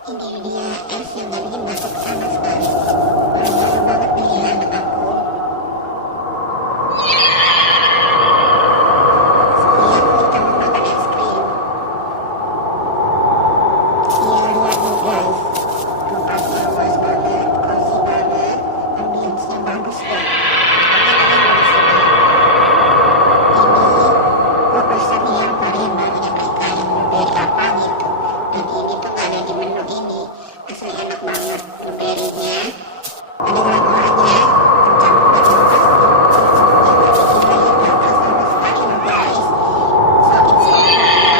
Ini dia es yang gak bikin batuk sama sekali. Baru banget pilihan aku. Setiap kita mau makan es krim. Iya, lihat nih guys. Tempatnya luas banget, cozy banget, ambience-nya bagus deh. Pokoknya kalian harus coba. Ini pesan yang kalian baru nyampe blueberry apa gitu. Dan ini tuh gak ada di menu ini. Asli enak banget blueberry-nya.